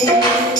see.